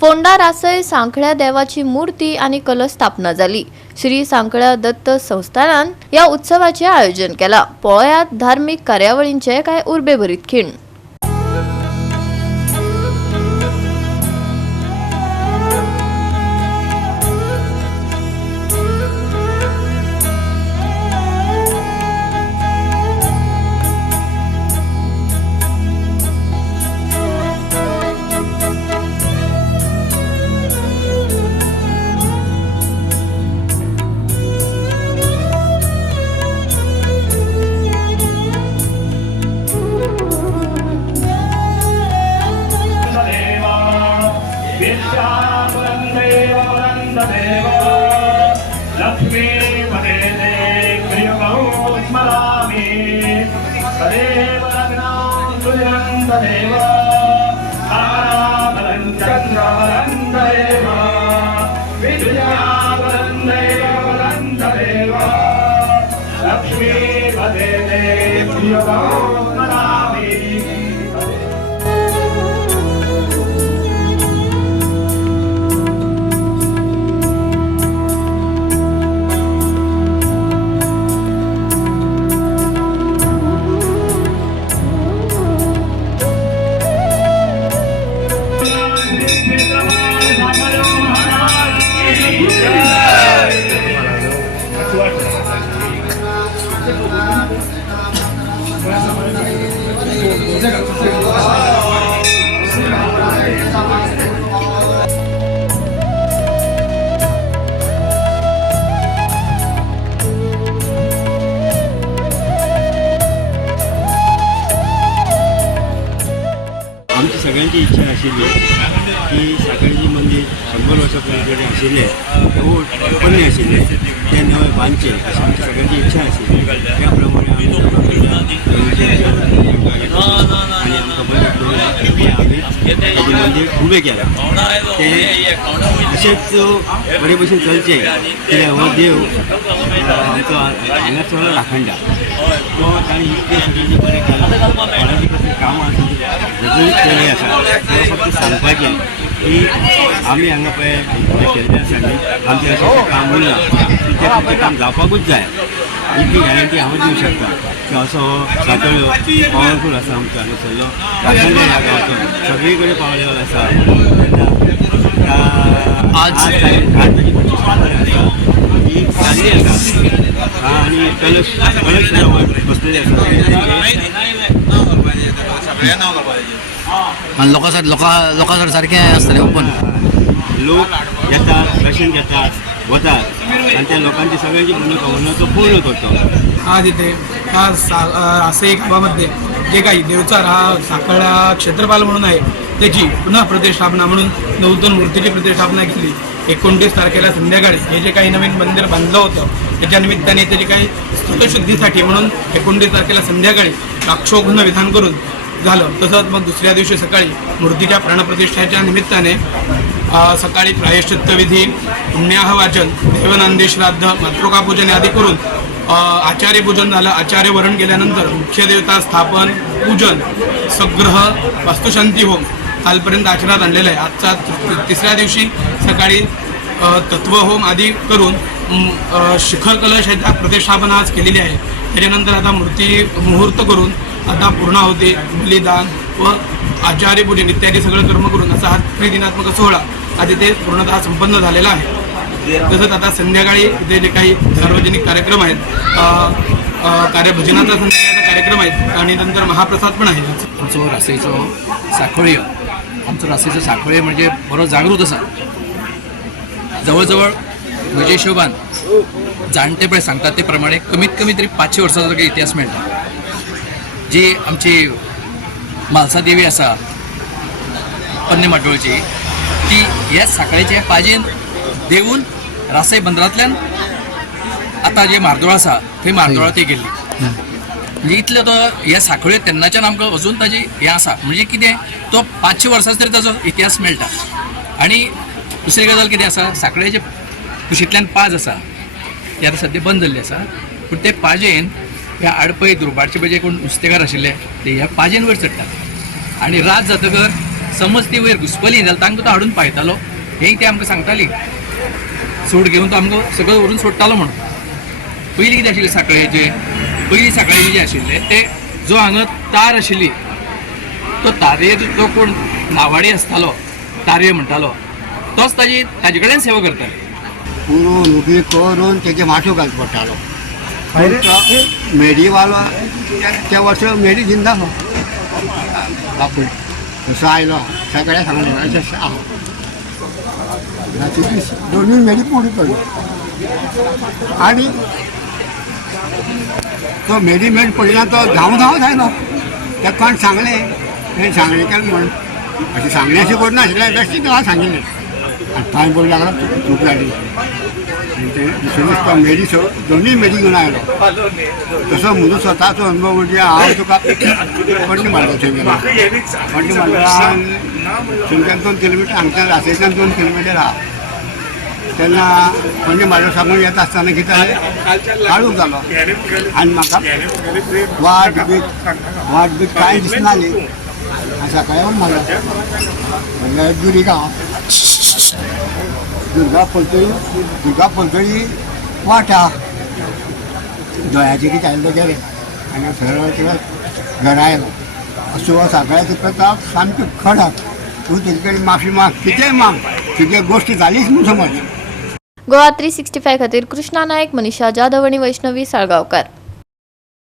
फोंडा रासय सांखळ्या देवाची मूर्ती आणि कलश स्थापना झाली। श्री सांखळ्या दत्त संस्थानान या उत्सवाचे आयोजन केला। पळयात धार्मिक कार्यावळींचे काय उर्बेभरीत खीण। लक्ष्मी पदेने प्रियमौ स्मरामि तदेव लग्नं सूर्यन्तदेव ताराबलं चन्द्रबलन्तदेव विद्याबलन्तदेव लक्ष्मी पदेने प्रियमौ स्मरामि। आमची सगळ्यांची इच्छा आशिल्ली की सांखळेजी मंदिर 100 वर्सां पयलीं आशिल्लें पोन्ने आशिल्लें ते नवे बांदचे अशी आमची सगळ्यांची इच्छा आशिल्ली। त्या प्रमाणे आमी आमकां मंदिर उबें केलां। ते अशेंच बरे भशेन चलचें कित्याक हो देव आमचो हांगा चलो राखणदा तो ताणें इतकें सगळ्यांनी बरें केलां। कोणाची कसलीं कामां आसा जजूच केली आसा ते फक्त सांगपाचें की आमी हांगा पळय केल्लें आसा न्ही आमचें अशें काम उरलां तें काम जावपाकूच जाय इतली गॅरंटी हांव दिवं शकता की असो सांखळ्यो पावरफूल आसा आमचो हांगासरलो राखणदार ह्या गांवचो सगळी कडेन पावलेलो आसा। आज ताची 25 वर्सां आसा ही जाल्ली आसा आनी कलश बसलेले आसा आणि लोकांसाठी सारखें आसतलें ओपन लोक येतात दर्शन घेतात वतात आणि त्या लोकांची सगळ्यांची मनोकामना तो पूर्ण करतो। आज इथे रासई गावामध्ये जे काही देवचा सांखळा क्षेत्रपाल म्हणून आहे त्याची पुन्हा प्रतिष्ठापना म्हणून नूतन मूर्तीची प्रतिष्ठापना केली। 29 तारखेला संध्याकाळी हे जे काही नवीन मंदिर बांधलं होतं त्याच्या निमित्ताने त्याची काही स्तुतशुद्धीसाठी म्हणून 29 तारखेला संध्याकाळी लाक्षोघ्न विधान करून झालं। तसंच मग दुसऱ्या दिवशी सकाळी मूर्तीच्या प्राणप्रतिष्ठेच्या निमित्ताने सकाळी प्रायश्चित्त विधी, पुण्याह वाचन, देवनांदी श्राद्ध, मातृका पूजन आदी करून आचार्य पूजन झालं। आचार्य वरण केल्यानंतर मुख्य देवता स्थापन, पूजन, सग्रह, वास्तुशांती होम कालपर्यंत आचरणात आणलेलं आहे। आजचा तिसऱ्या दिवशी सकाळी तत्वहोम आदी करून शिखर कलश ह्याच्या प्रतिष्ठापना आज केलेली आहे। त्याच्यानंतर आता मूर्ती मुहूर्त करून आता पूर्णाहुती, बलिदान व आचार्य पूजन इत्यादी सगळं कर्म करून असा हा त्रिदिनात्मक सोहळा आज इथे पूर्णतः संपन्न झालेला आहे। तसंच आता संध्याकाळी इथे जे काही सार्वजनिक कार्यक्रम आहेत कार्यभजनाचा संध्याकाळचा कार्यक्रम आहेत आणि नंतर महाप्रसाद पण आहे। आमचो रासयचो सांखळ्यो आमचो रासयचो सांखळ्यो म्हणजे बरो जागृत आसा। जवळ म्हजे हिशोबान जाणटे पळय सांगतात ते प्रमाणे कमीत कमी तरी 500 वर्सांचो इतिहास मेळटा। जी आमची म्हालसा देवी आसा पन्ने माटोळची ती ह्या सांखळेच्या पाजेन देवून रासय बंदरांतल्यान आतां जे म्हार्दोळ आसा थंय म्हार्दोळा ती गेल्ली। म्हणजे इतलो तो ह्या सांखळ्यो तेन्नाच्यान आमकां अजून ताजी हें आसा म्हणजे कितें तो 500 वर्सांचो तरी ताजो इतिहास मेळटा। आनी दुसरी गजाल कितें आसा सांखळेचे कुशींतल्यान पाज आसा ते आतां सद्या बंद जाल्ली आसा पूण ते पाजेन ह्या आडपय दुर्भाटचे जे कोण नुस्तेकार आशिल्ले ते ह्या पाजेन वयर चडटात आणि रात जातकर समज ती वयर घुसपली जाल्यार तांकां तो हाडून पायतालो हें ते आमकां सांगताली सूट घेवन तो आमकां सगळं व्हरून सोडटालो म्हणून. पयलीं कितें आशिल्लें साखळेचें पयलीं साखळेचें जें आशिल्लें ते जो हांगा तार आशिल्ली तो तारेर जो कोण नावाडी आसतालो तारये म्हणटालो तोच ताजे कडेन सेवा करताले. पुरून उबी करून तेजे वांटो घालचो पडटालो. मेडीवालो त्या वर्सा मेडी दिनालो बापूय तसो आयलो सगळ्या सांगलें अशें आहा दोनूय मेडी पोडी पडली आनी तो मेडी पडला तो धांव जायलो त्या कोण सांगलें तें सांगलें केलें म्हण अशें सांगलें अशें करना आशिल्लें बेश्टें हांव सांगिल्लें आनी टायम पडलो लागलो खूब जाली तो मेडी दोनूय मेडी घेवन आयलो. तसो म्हजो स्वताचो अनुभव म्हणजे हांव तुका पंडी मारलो थंय पंडी मारलो थंयच्यान 2 किलोमिटर हांगच्यान रासयच्यान 2 किलोमिटर आहा तेन्ना पंडी मारलो सांगून येता आसतना कितें जालें काळूक जालो आनी म्हाका वाट बीट कांय दिसनाली हांवें सकाळी येवन मारलो म्हणल्यार दुरी गांव दुर्गा पलतळी वाटा दोळ्याचें कितें आयलें गेलें आनी सरळ घरा आयलो अशो सगळ्याचो प्रताप सामकी खडक तूं तेजे कडेन माफी माग कितेंय माग तुजी गोश्ट जालीच म्हूण समज. गोवा 365 खातीर कृष्णा नायक, मनीषा जाधव आनी वैष्णवी साळगांवकार.